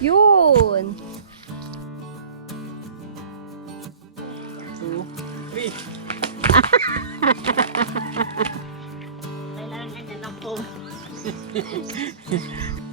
Yun. Two, three. Kailangan niya ng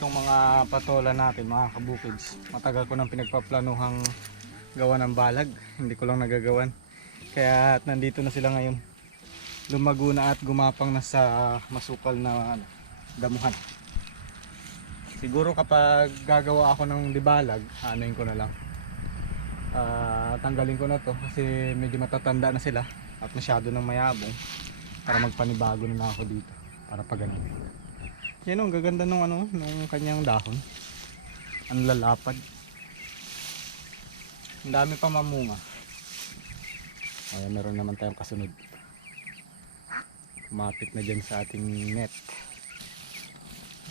Itong mga patola natin, mga kabukids, matagal ko nang pinagpaplanuhang gawa ng balag. Hindi ko lang nagagawan. Kaya at nandito na sila ngayon. Lumago na at gumapang na sa masukal na ano, damuhan. Siguro kapag gagawa ako ng dibalag, anuin ko na lang. Ah, tanggalin ko na to kasi medyo matatanda na sila at masyado nang mayabong para magpanibago na ako dito para pag ganun. Yan ang gaganda nung ano, nung kanyang dahon. Ang lalapad. Ang dami pa mamunga. Ayan, meron naman tayong kasunod. Kumapit na dyan sa ating net.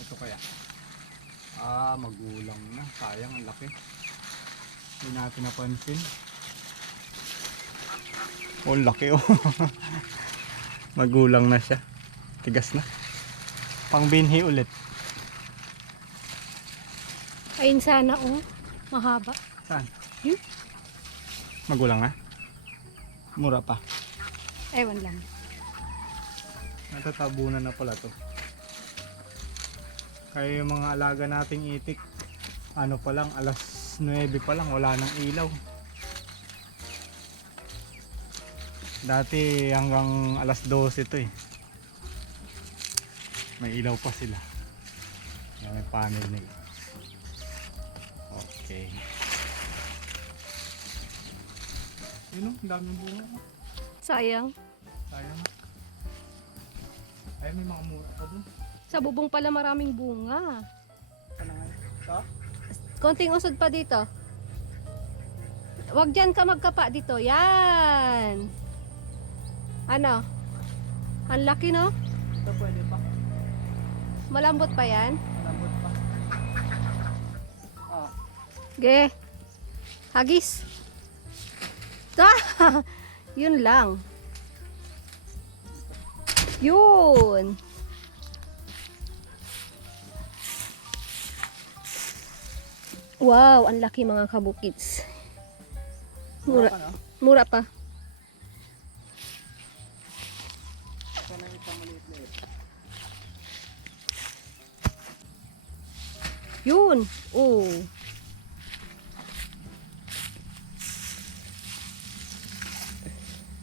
Ito kaya. Ah, magulang na. Sayang, ang laki. Hindi natin napansin. Oh, laki oh. magulang na siya. Tigas na. Pang binhi ulit. Ayun sana, oh. Mahaba. Saan? Hmm? Magulang na? Mura pa. Ewan lang. Natatabunan na pala to. Kaya yung mga alaga nating itik, ano pa lang, alas 9 pa lang, wala nang ilaw. Dati hanggang alas 12 ito eh. May ilaw pa sila. Yan, May panel nila. Okay. Yun o, ang daming bunga. Sayang. Sayang. Ay, may mga mura pa dun. Sa bubong pala maraming bunga. Ano nga? Ito? Konting usod pa dito. Huwag dyan ka magkapa dito. Yan. Ano? Ang laki, no? Ito pwede pa. Malambot pa yan. Malambot pa. Ah, Ge. Hagis. Ah! Yun lang. Yun. Wow, ang laki mga kabukits. Mura, pa, no? mura pa. Yun. Oh.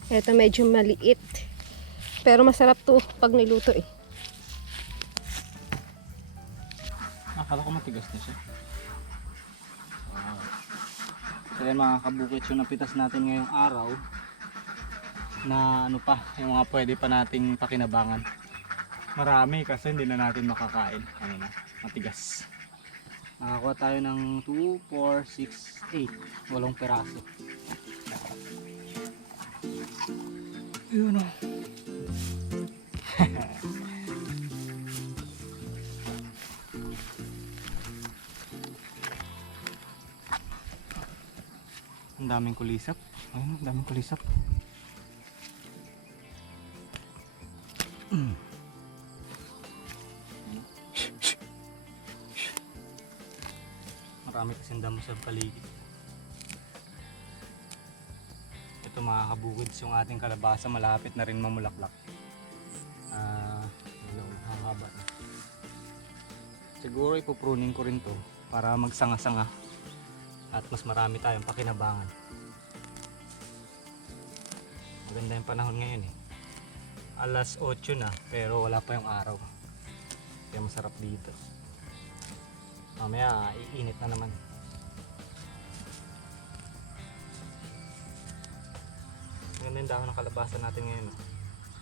Ito medyo maliit. Pero masarap to pag niluto eh. Akala ko matigas na siya. Wow. So yan mga kabukit yung napitas natin ngayong araw na ano pa, yung mga pwede pa nating pakinabangan. Marami kasi hindi na natin makakain. Ano na, matigas. Nakakuha tayo ng 2, 4, 6, 8. Walong peraso. Yun o. Ang daming kulisap. Ayun, ang daming kulisap. Mm. Marami kasing damo sa paligid. Ito mga kabukids yung ating kalabasa malapit na rin mamulaklak. Ah, uh, hahaba. Siguro ipupruning ko rin to para magsanga-sanga at mas marami tayong pakinabangan. Maganda yung panahon ngayon eh. Alas 8 na pero wala pa yung araw. Kaya masarap dito. Mamaya iinit na naman. Maganda yung dahon ng kalabasa natin ngayon. oh.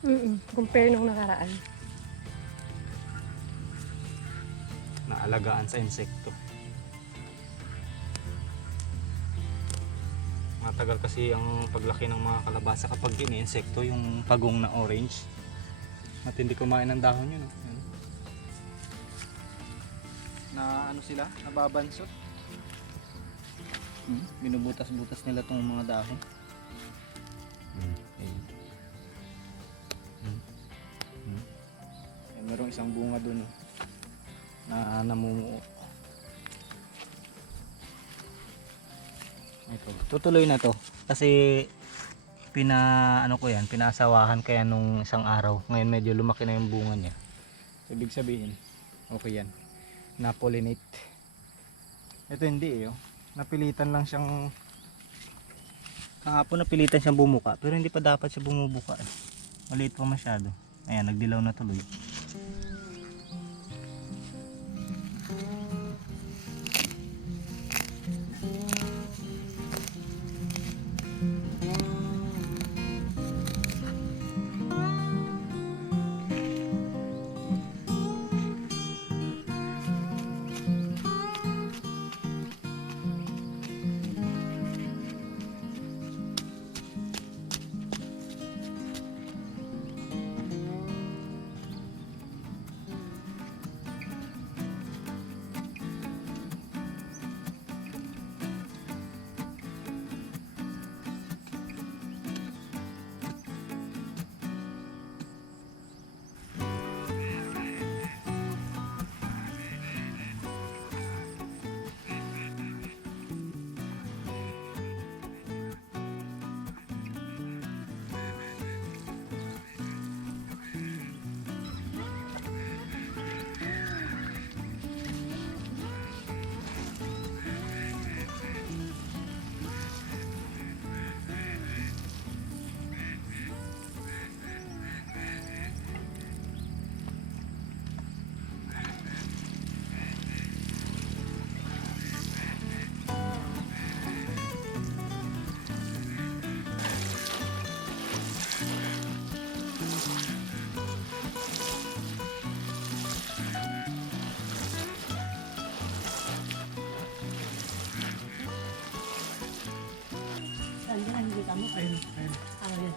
Mm Compare nung nakaraan. na alagaan sa insekto. Matagal kasi ang paglaki ng mga kalabasa kapag ini-insekto, yung pagong na orange. Matindi kumain ng dahon yun. oh. Na ano sila? Nababansot. Hmm? Binubutas-butas nila tong mga dahon. Hmm. ayun. Hmm. Hmm. Eh, merong isang bunga dun. oh na namumuo. Ito, tutuloy na to kasi pina ano ko yan, pinasawahan kaya nung isang araw. Ngayon medyo lumaki na yung bunga niya. Ibig sabihin, okay yan. Na-pollinate. Ito hindi eh. Oh. Napilitan lang siyang kahapon napilitan siyang bumuka pero hindi pa dapat siya bumubuka eh. Maliit pa masyado. Ayan, nagdilaw na tuloy.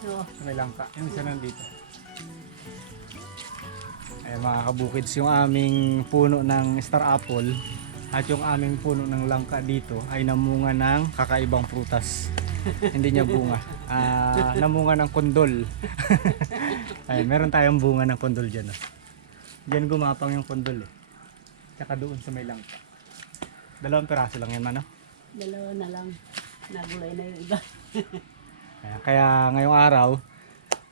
Ito? May langka. Yung isa nandito. Ayan mga kabukids, yung aming puno ng star apple at yung aming puno ng langka dito ay namunga ng kakaibang prutas. Hindi niya bunga. Ah, namunga ng kondol. Ayan, meron tayong bunga ng kondol dyan. Oh. Diyan gumapang yung kondol eh. Tsaka doon sa may langka. Dalawang piraso lang yan mano. Dalawa na lang. Nagulay na yung iba. Kaya, kaya ngayong araw,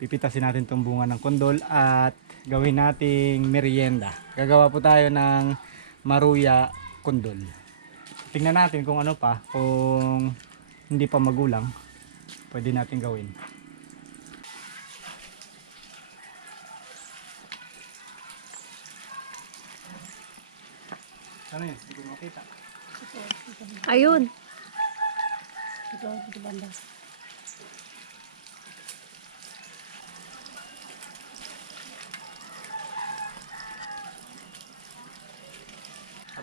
pipitasin natin itong bunga ng kondol at gawin nating merienda. Gagawa po tayo ng maruya kondol. Tingnan natin kung ano pa, kung hindi pa magulang, pwede natin gawin. Ano yun? Hindi ko makita. Ayun. Ito, ito banda.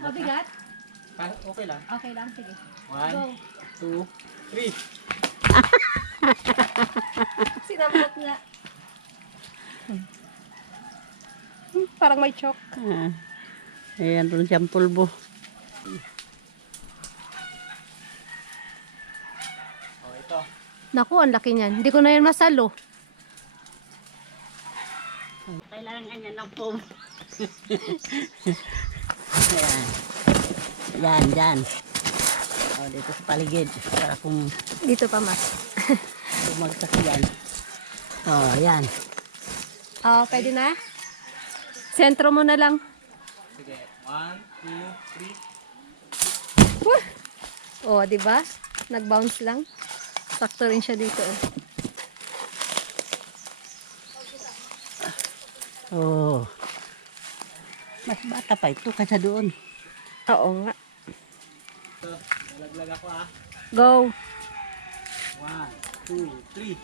Mabigat? Ah, Okay lang. Okay lang, sige. One, Go. two, three. Sinambot nga. Hmm, Parang may chok. Ah. Ayan, doon siyang pulbo. Oh, ito. Naku, ang laki niyan. Hindi ko na yan masalo. Kailangan niya ng pulbo. Ayan. Yan, dyan. O, dito sa paligid. Para kung Dito pa, mas. bumagsak yan. O, yan. Oh, pwede na? Sentro mo na lang. Sige. One, two, three. Oh, di ba? Nag-bounce lang. Sakto rin siya dito. Oh. Mas bata pa ito kaysa doon. Oo nga. So, nalaglag ako ah. Go! One, two, three.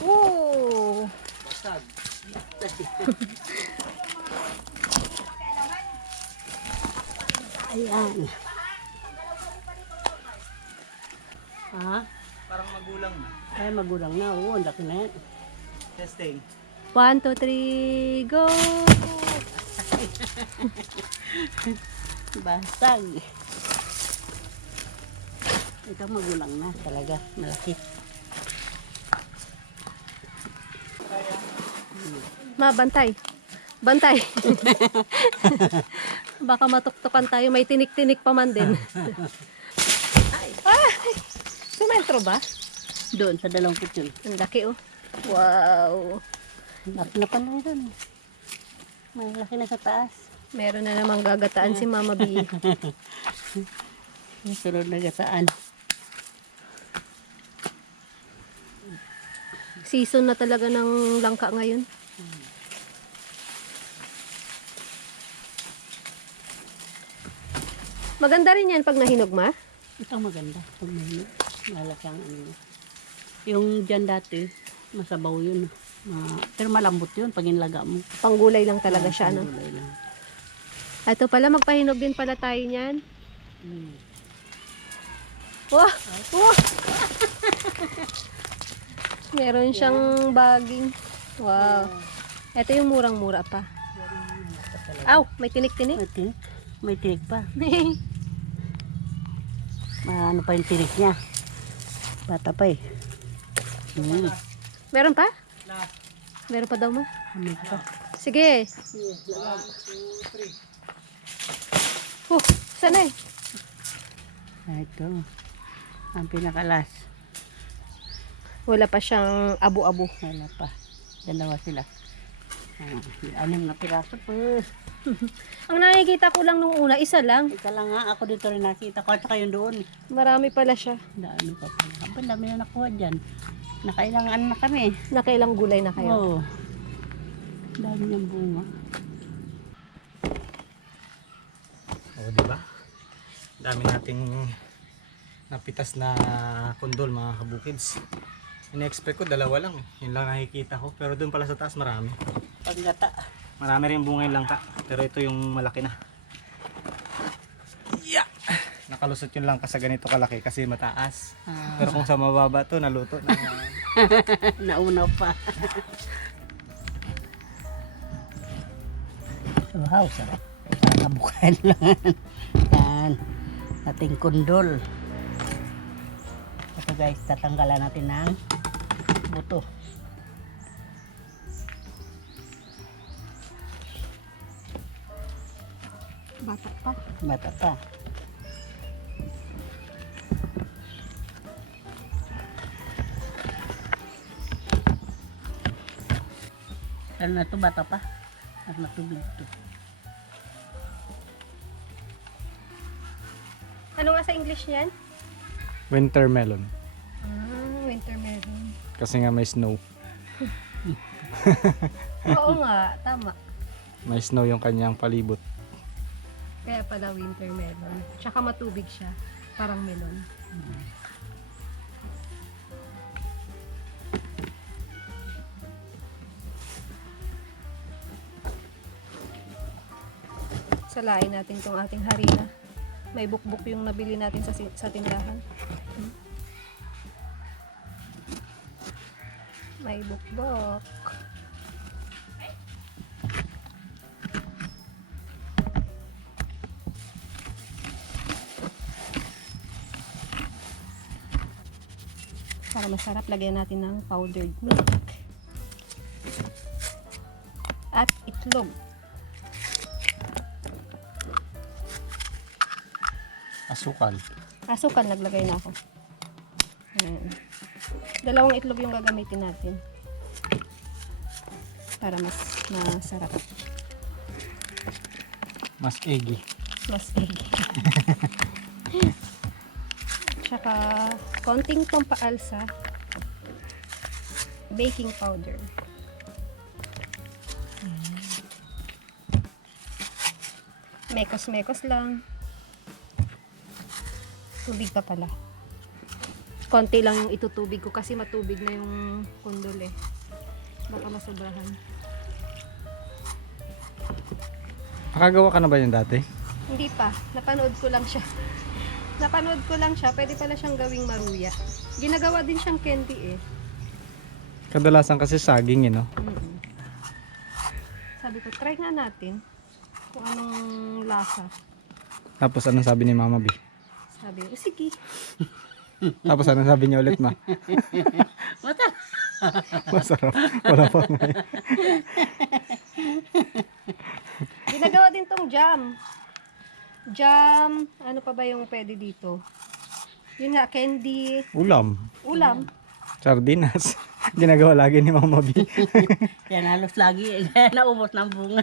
Woo! Basag. Ayan. Ha? Parang magulang na. Ay, magulang na. Oo, ang laki na yan. Testing. One, two, three, go! Basag. Ito magulang na talaga. Malaki. Ma, bantay. Bantay. Baka matuktukan tayo. May tinik-tinik pa man din. Ay! Sumentro ba? Doon sa dalawang yun. Ang laki oh. Wow! Laki na pala doon. May laki na sa taas. Meron na namang gagataan si Mama B. May sunod na gataan. Season na talaga ng langka ngayon. Maganda rin yan pag nahinog ma. Ito maganda. Pag may malaki ang ano. Yung dyan dati, masabaw yun. Ma pero malambot yun pag inlaga mo. Panggulay lang talaga siya. Ano? Gulay lang. Ito pala, magpahinog din pala tayo niyan. Mm. Wah! Wah! Meron siyang baging. Wow. Ito yung murang-mura pa. Aw, may tinik-tinik. May tinik. May tinik pa. Ano pa yung tinik niya? Bata pa eh. Mm. Meron pa? Meron pa daw ma. Ano pa? Sige. Huh, sana eh. Ah, ito. Ang pinakalas. Wala pa siyang abu-abu. Wala pa. Dalawa sila. Ah, anim na piraso pa. Ang nakikita ko lang nung una, isa lang. Ika lang nga, ako dito rin nakita ko. At saka yung doon. Marami pala siya. Dami pa pala. Ang dami na nakuha dyan. Nakailangan na kami. Nakailang gulay na kayo. Oo. Dami ng bunga. Oo, di ba? Dami nating napitas na kondol mga kabukids. In-expect ko dalawa lang. Yun lang nakikita ko. Pero doon pala sa taas marami. Paggata. Marami rin bunga yung langka. Pero ito yung malaki na. Yeah! Nakalusot yung langka sa ganito kalaki kasi mataas. Ah, Pero kung sa mababa to, naluto na. nauna pa. wow, sarap. Kakabukan lang. Yan. Ating kundol. Ito guys, tatanggalan natin ng buto. Pa. Bata pa. Ano na to, bata pa? At matubig to. Ano nga sa English niyan? Winter melon. Ah, winter melon. Kasi nga may snow. Oo nga, tama. May snow yung kanyang palibot. Pala winter melon. Tsaka matubig siya. Parang melon. Salain natin tong ating harina. May bukbuk yung nabili natin sa, sa tindahan. Hmm. May bukbok. Para masarap, lagyan natin ng powdered milk. At itlog. Asukal. Asukal, naglagay na ako. Ayan. Dalawang itlog yung gagamitin natin. Para mas masarap. Mas eggy. Mas egg. Tsaka, konting pampaalsa. Baking powder. Mekos-mekos lang. Tubig pa pala. Konti lang yung itutubig ko kasi matubig na yung kundol eh. Baka masobrahan. Nakagawa ka na ba yun dati? Hindi pa. Napanood ko lang siya. Napanood ko lang siya. Pwede pala siyang gawing maruya. Ginagawa din siyang candy eh. Kadalasan kasi saging eh, no? Mm-mm. Sabi ko, try nga natin kung anong lasa. Tapos anong sabi ni Mama B? Sabi ko, sige. Tapos anong sabi niya ulit, Ma? Mata. Masarap. Wala pa nga eh. Ginagawa din tong jam. Jam, ano pa ba yung pwede dito? Yun nga, candy, Ulam. ulam. Sardinas. Ginagawa lagi ni Mama B. Yan halos lagi. eh. Kaya naubos ng bunga.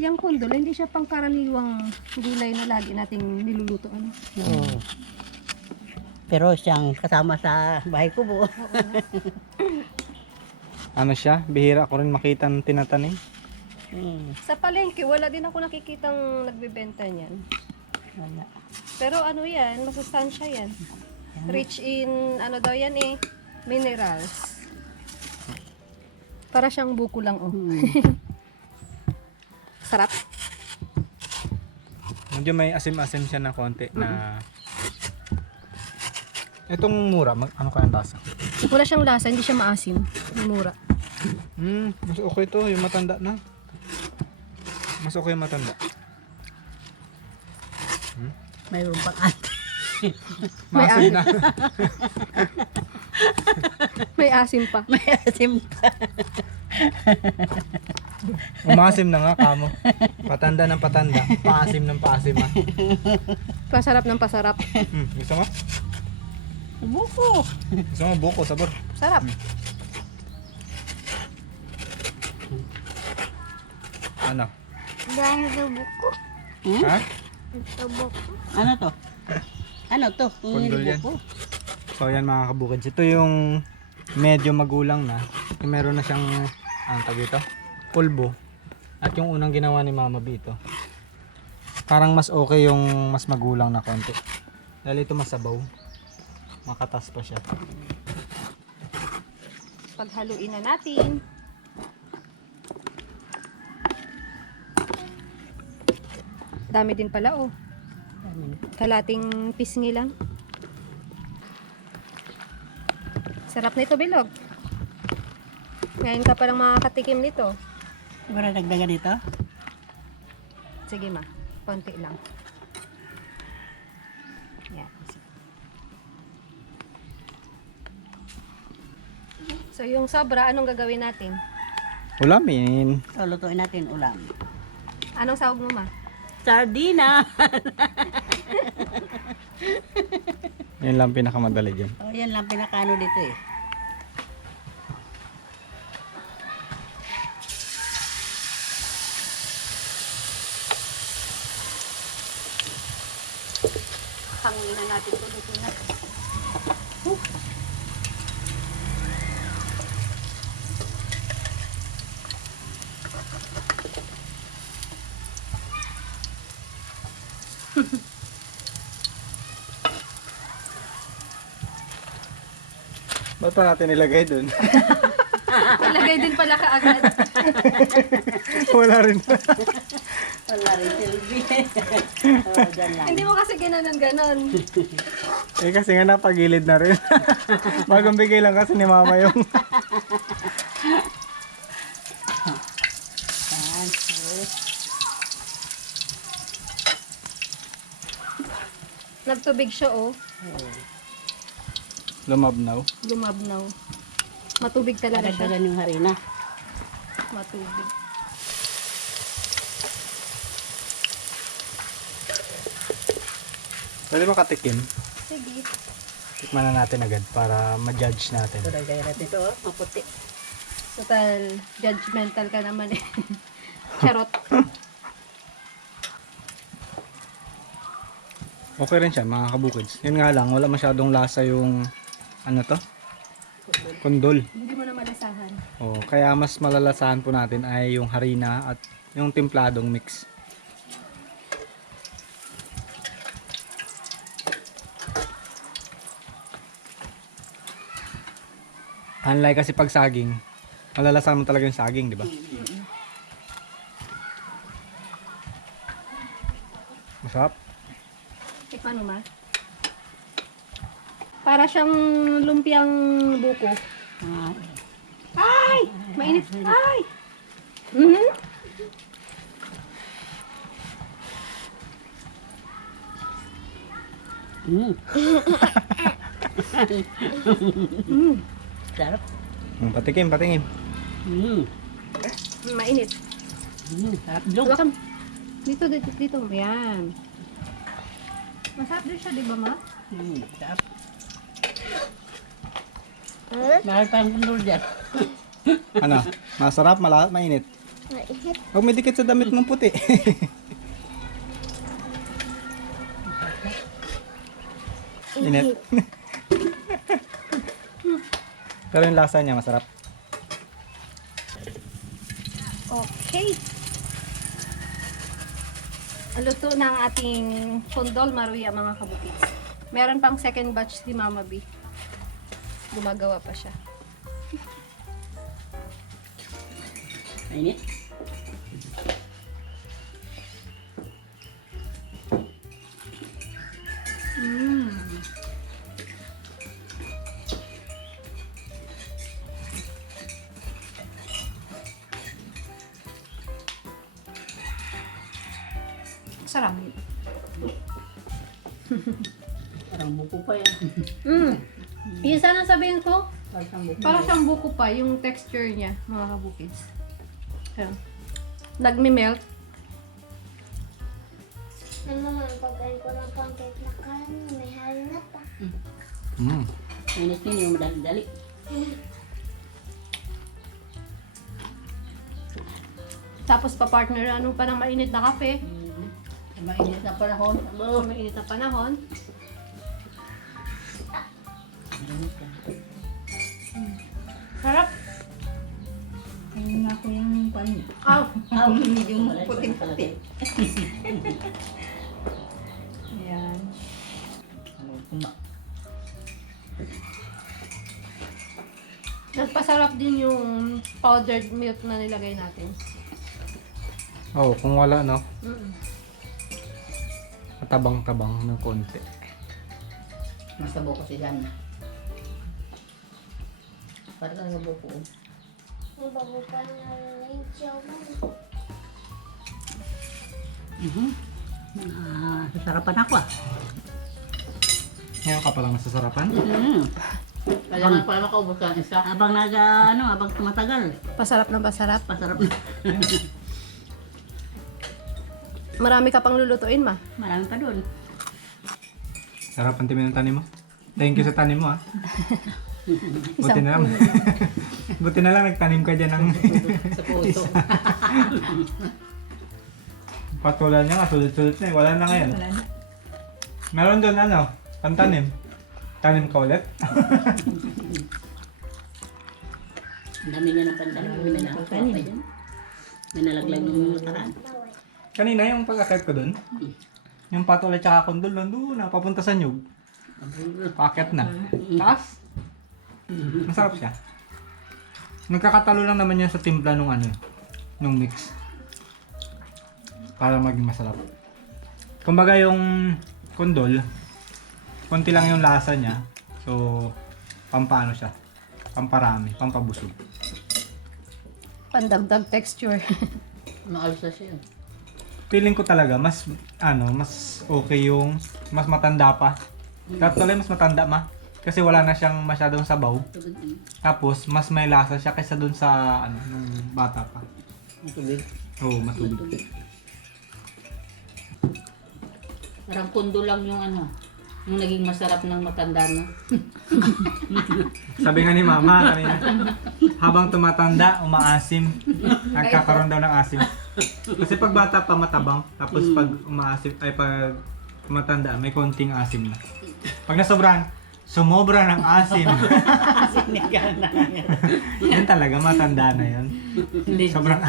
Yung kundol, hindi siya pangkaraniwang gulay na lagi nating niluluto. Ano? Oo. Pero siyang kasama sa bahay ko po. Ano siya? Bihira ko rin makita ng tinatanim. Hmm. Sa palengke, wala din ako nakikitang nagbebenta niyan. Wala. Pero ano yan, masustansya yan. Rich in, ano daw yan eh, minerals. Para siyang buko lang oh. Hmm. Sarap. Medyo may asim-asim siya na konti na... Itong mura, mag, ano kaya ang lasa? Wala siyang lasa, hindi siya maasim. Mura. Hmm, mas okay to, yung matanda na. Mas okay yung matanda. Mayroon pang ate. May Maasim na. May asim pa. May asim pa. Umasim na nga kamo. Patanda ng patanda. Paasim ng paasim ah. Pasarap ng pasarap. Hmm, gusto mo? Buko. Gusto mo buko, sabor. Sarap. Ano? Dahil sa buko. Hmm? Ha? Ito buko. Ano to? Ano to? Hindi yan. buko. So yan mga kabukids. Ito yung medyo magulang na. Yung meron na siyang, anong tawag ito? Pulbo. At yung unang ginawa ni Mama B ito. Parang mas okay yung mas magulang na konti. Dahil ito masabaw. Makatas pa siya. Paghaluin na natin. Dami din pala oh. Kalating pisngi lang. Sarap nito bilog. Ngayon ka palang makakatikim nito. Siguro dagdagan dito? Sige ma, konti lang. So yung sobra, anong gagawin natin? Ulamin. So, lutuin natin ulam. Anong sahog mo ma? Sardina! Yan lang pinakamadali dyan. oh, yan lang pinakano dito eh. Hangin na natin ito. Luto na. Pa natin ilagay dun? Ilagay din pala kaagad. Wala rin. Wala rin silbi. oh, dyan lang. Hindi mo kasi ginanon-ganon. eh kasi nga napagilid na rin. Bagong bigay lang kasi ni mama yung. Nagtubig siya oh. Lumabnaw. Lumabnaw. Matubig talaga siya. Dagdagan yung harina. Matubig. Pwede ba katikim? Sige. Tikman na natin agad para ma-judge natin. Ito dagay natin ito, oh, maputi. Total, judgmental ka naman eh. Charot. Okay rin siya mga kabukids. Yun nga lang, wala masyadong lasa yung ano to? Kondol. Hindi mo na malasahan. Oh, kaya mas malalasahan po natin ay yung harina at yung templadong mix. Unlike kasi pag saging, malalasahan mo talaga yung saging, di ba? Masarap. Tikman mo ma. Para siyang lumpiang buko. Ay! Mainit. Ay! Mhm. mm. Sarap. Mm, patikim, patikim. Mm. Mainit. Mm. Sarap. Hawakan. Dito, dito, dito. Yan. Masarap din siya, di ba ma? Mm. Sarap. Pa yung kundol dyan. Ano? Masarap, mala mainit. Mainit. Huwag may dikit sa damit mong puti. Init. Pero yung lasa niya masarap. Okay. Ang luto ng ating kondol maruya mga kabukits. Meron pang second batch si Mama B. Gumagawa pa siya. Mainit. Mm. Sarap. Parang buko pa yan. Mm. Yung sana sabihin ko, Parang buko. para siyang buko pa yung texture niya, mga kabukits. Ayan. Nagme-melt. Ano naman, pagkain ko ng pancake na kanin, may halina pa. Mm. Mainit din yung madali-dali. Tapos pa-partner ano pa ng mainit na kape. Mm. Mainit na panahon. Sa mainit na panahon. Panin. Aw. Ah, yung puting-puti. Ayan. Nagpasarap din yung powdered milk na nilagay natin. Oh, kung wala no, Mm. matabang-tabang ng konti. Masabaw kasi yan. Parang ang buko. May bago pa na yung chowan. Mhm. Ah, sasarapan ako ah. Ngayon ka palang nasasarapan? Mm. Kailangan pala makaubos ka ng isa. Habang nag, ano, habang tumatagal. Pasarap na pasarap. Pasarap na. Marami ka pang lulutuin, ma. Marami pa doon. Sarap ang timin ng tanim mo. Thank you sa tanim mo ah. Buti na lang. Buti na lang nagtanim ka dyan ng Sa puso. patulan niya nga, sulit-sulit na eh. Wala na ngayon. Meron doon ano, pantanim. Tanim ka ulit. Ang dami niya ng pandalang. May nakakuha pa dyan. May nalaglag ng nakaraan. Kanina yung pag-akit ko doon, yung patuloy tsaka kondol nandun na, papunta sa nyug. Paket na. Taas. Masarap siya. Nagkakatalo lang naman yan sa timpla nung ano, nung mix. Para maging masarap. Kumbaga yung kondol, konti lang yung lasa niya. So, pampaano siya. Pamparami, pampabusog. Pandagdag texture. Maalsa siya. feeling ko talaga mas ano, mas okay yung mas matanda pa. Actually, mas matanda ma. Kasi wala na siyang masyadong sabaw. Tapos, mas may lasa siya kaysa dun sa ano, nung bata pa. Matubig. Oo, oh, matubig. Matubig. Parang kundo lang yung ano. Nung naging masarap ng matanda na. Sabi nga ni mama kanina, habang tumatanda, umaasim. Nagkakaroon daw ng asim. Kasi pag bata pa matabang, tapos pag umaasim, ay pag tumatanda, may konting asim na. Pag nasobran, sumobra ng asim. Sinigang na yan. yan talaga, matanda na yun. Hindi. Sobrang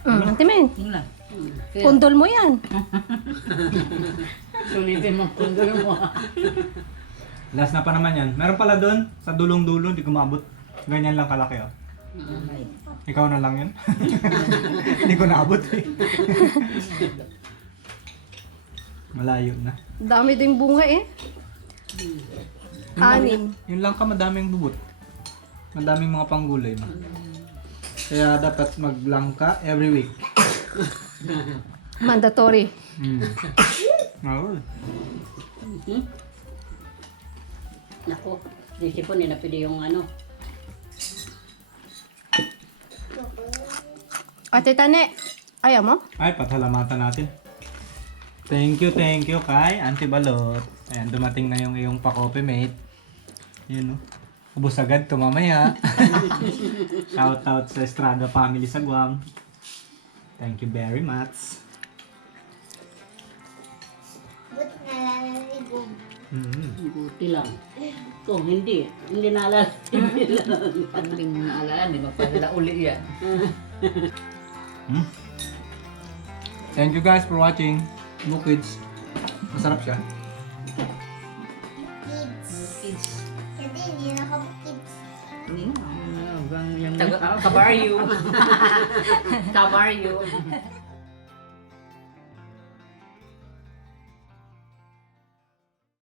Mm, Ate Yun lang. Kaya, pundol mo yan. sulitin mo gano'n mo. Last na pa naman yan. Meron pala doon, sa dulong-dulo, di kumabot. Ganyan lang kalaki oh. Ikaw na lang yun. Hindi ko naabot eh. Malayo na. Dami ding bunga eh. Anim. Yun lang ka madaming bubot. Madaming mga panggulay mo. Kaya dapat maglangka every week. Mandatory. Mm. Oo. Hmm? Naku, isip ko nila pwede yung ano. Ate Tane, ayaw mo? Ay, pasalamatan natin. Thank you, thank you kay Auntie Balot. Ayan, dumating na yung iyong pa-coffee mate. Yun, no? Ubus agad to mamaya. Shout out sa Estrada family sa Guam. Thank you very much. Buti nalalaligog. Mm. Buti lang. Kung hindi, hindi naalala. Hindi lang. Hindi mo naalala, di ba? Pala uli yan. Hmm? Thank you guys for watching. Bukids. Masarap siya. Kids. Kids. Kasi hindi nakabukids. Hindi nga. Ano, hanggang yung Taga- Kabaryo. Kabaryo.